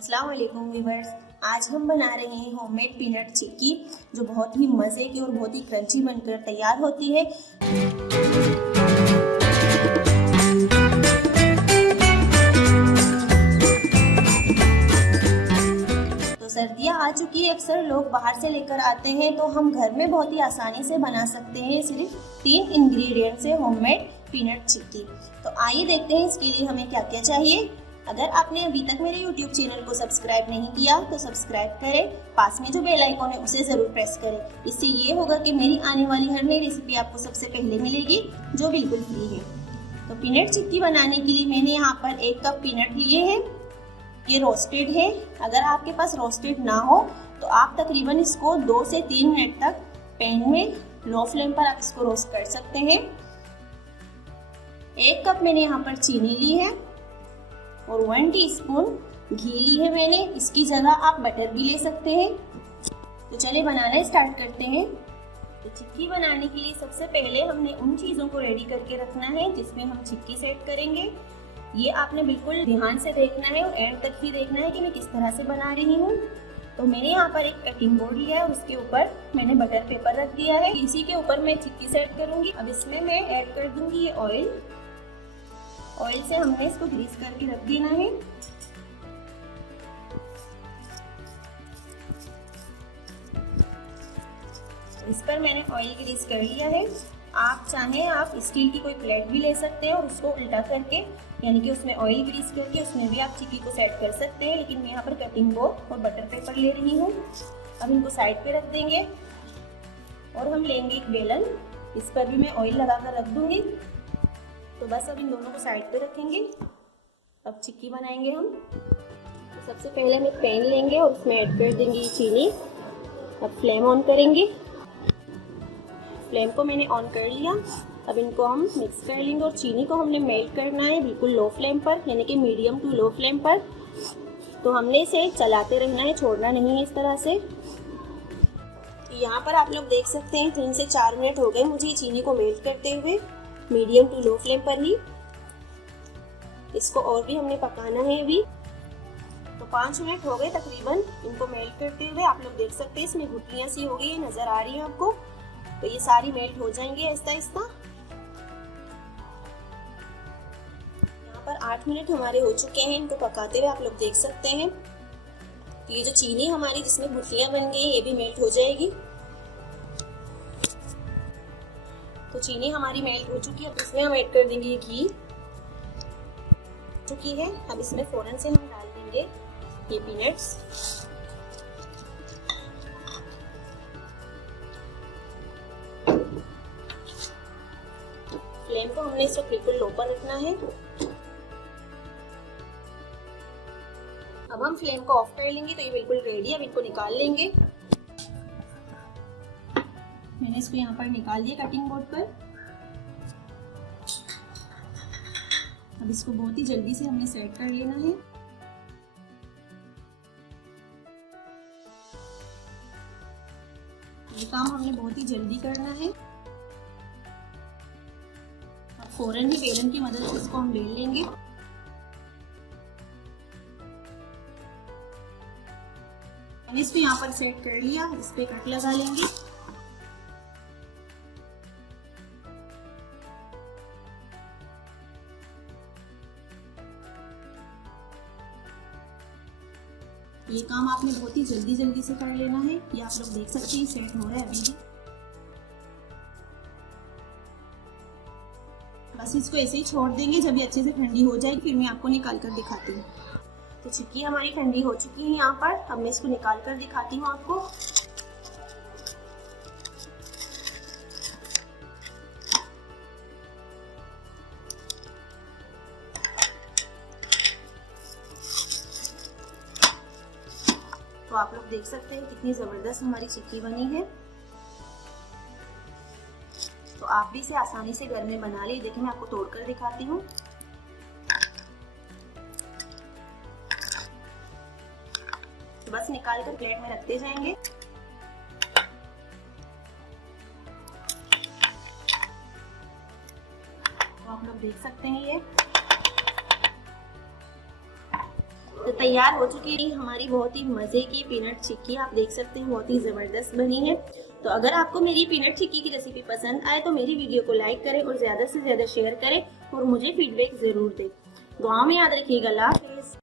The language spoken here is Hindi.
अस्सलाम वालेकुम व्यूअर्स। आज हम बना रहे हैं होममेड पीनट चिक्की, जो बहुत ही मज़े की और बहुत ही क्रंची बनकर तैयार होती है। तो सर्दियाँ आ चुकी है, अक्सर लोग बाहर से लेकर आते हैं, तो हम घर में बहुत ही आसानी से बना सकते हैं सिर्फ 3 इंग्रेडिएंट से होममेड पीनट चिक्की। तो आइए देखते हैं इसके लिए हमें क्या क्या चाहिए। अगर आपने अभी तक मेरे YouTube चैनल को सब्सक्राइब नहीं किया तो सब्सक्राइब करें, पास में जो बेल आइकॉन है उसे ज़रूर प्रेस करें। इससे ये होगा कि मेरी आने वाली हर नई रेसिपी आपको सबसे पहले मिलेगी, जो बिल्कुल फ्री है। तो पीनट चिक्की बनाने के लिए मैंने यहाँ पर 1 कप पीनट लिए हैं। ये रोस्टेड है। अगर आपके पास रोस्टेड ना हो तो आप तकरीबन इसको 2 से 3 मिनट तक पैन में लो फ्लेम पर आप इसको रोस्ट कर सकते हैं। 1 कप मैंने यहाँ पर चीनी ली है और 1 टीस्पून घी ली है मैंने। इसकी जगह आप बटर भी ले सकते हैं। तो चलिए बनाना स्टार्ट करते हैं। तो चिक्की बनाने के लिए सबसे पहले हमने उन चीज़ों को रेडी करके रखना है जिसमें हम चिक्की सेट करेंगे। ये आपने बिल्कुल ध्यान से देखना है और एंड तक ही देखना है कि मैं किस तरह से बना रही हूँ। तो मैंने यहाँ पर एक कटिंग बोर्ड लिया है और उसके ऊपर मैंने बटर पेपर रख दिया है। इसी के ऊपर मैं चिक्की सेट करूँगी। अब इसमें मैं ऐड कर दूँगी ये ऑयल। ऑयल से हमने इसको ग्रीस करके रख देना है। इस पर मैंने ऑयल ग्रीस कर लिया है। आप चाहें आप स्टील की कोई प्लेट भी ले सकते हैं और उसको उल्टा करके, यानी कि उसमें ऑयल ग्रीस करके उसमें भी आप चिक्की को सेट कर सकते हैं। लेकिन मैं यहाँ पर कटिंग बोर्ड और बटर पेपर ले रही हूँ। अब इनको साइड पे रख देंगे और हम लेंगे एक बेलन। इस पर भी मैं ऑयल लगा कर रख दूंगी। तो बस अब इन दोनों को साइड पे रखेंगे। अब चिक्की बनाएंगे हम। तो सबसे पहले हम एक पैन लेंगे और उसमें ऐड कर देंगे चीनी। अब फ्लेम ऑन करेंगे। फ्लेम को मैंने ऑन कर लिया। अब इनको हम मिक्स कर लेंगे और चीनी को हमने मेल्ट करना है बिल्कुल लो फ्लेम पर, यानी कि मीडियम टू लो फ्लेम पर। तो हमने इसे चलाते रहना है, छोड़ना नहीं है इस तरह से। यहाँ पर आप लोग देख सकते हैं 3 से 4 मिनट हो गए मुझे चीनी को मेल्ट करते हुए, मीडियम टू लो फ्लेम पर ही। इसको और भी हमने पकाना है अभी। तो 5 मिनट हो गए तकरीबन इनको मेल्ट करते हुए। आप लोग देख सकते हैं इसमें गुठलियां सी हो गई, नजर आ रही है आपको। तो ये सारी मेल्ट हो जाएंगी आहिस्ता आहिस्ता। यहाँ पर 8 मिनट हमारे हो चुके हैं इनको पकाते हुए, आप लोग देख सकते हैं। तो ये जो चीनी हमारी जिसमें गुठलियां बन गई ये भी मेल्ट हो जाएगी। तो चीनी हमारी मेल्ट हो चुकी है। अब इसमें हम ऐड कर देंगे ये घी चुकी है। अब इसमें फौरन से हम डाल देंगे ये पीनट्स। फ्लेम को हमने इसको बिल्कुल लो पर रखना है। अब हम फ्लेम को ऑफ कर लेंगे। तो ये बिल्कुल रेडी है। अब इनको निकाल लेंगे। मैंने इसको यहाँ पर निकाल दिया कटिंग बोर्ड पर। अब इसको बहुत ही जल्दी से हमने सेट कर लेना है। ये काम हमने बहुत ही जल्दी करना है। अब फौरन ही बेलन की मदद से इसको हम बेल लेंगे। मैंने इसको यहाँ पर सेट कर लिया। इस पे कट लगा लेंगे। ये काम आपने बहुत ही जल्दी से कर लेना है। ये आप लोग देख सकते हैं सेट हो रहा है अभी भी। बस इसको ऐसे ही छोड़ देंगे। जब ये अच्छे से ठंडी हो जाएगी फिर मैं आपको निकाल कर दिखाती हूँ। तो चिक्की हमारी ठंडी हो चुकी है यहाँ पर। अब मैं इसको निकाल कर दिखाती हूँ आपको। तो आप लोग देख सकते हैं कितनी जबरदस्त हमारी चिक्की बनी है। तो आप भी इसे आसानी से घर में बना लीजिए। देखिए मैं आपको तोड़कर दिखाती हूँ। तो बस निकाल कर प्लेट में रखते जाएंगे। तो आप लोग देख सकते हैं ये तो तैयार हो चुकी है हमारी बहुत ही मज़े की पीनट चिक्की। आप देख सकते हैं बहुत ही ज़बरदस्त बनी है। तो अगर आपको मेरी पीनट चिक्की की रेसिपी पसंद आए तो मेरी वीडियो को लाइक करें और ज़्यादा से ज़्यादा शेयर करें और मुझे फीडबैक ज़रूर दें। दुआ में याद रखिएगा। अल्लाह हाफिज़।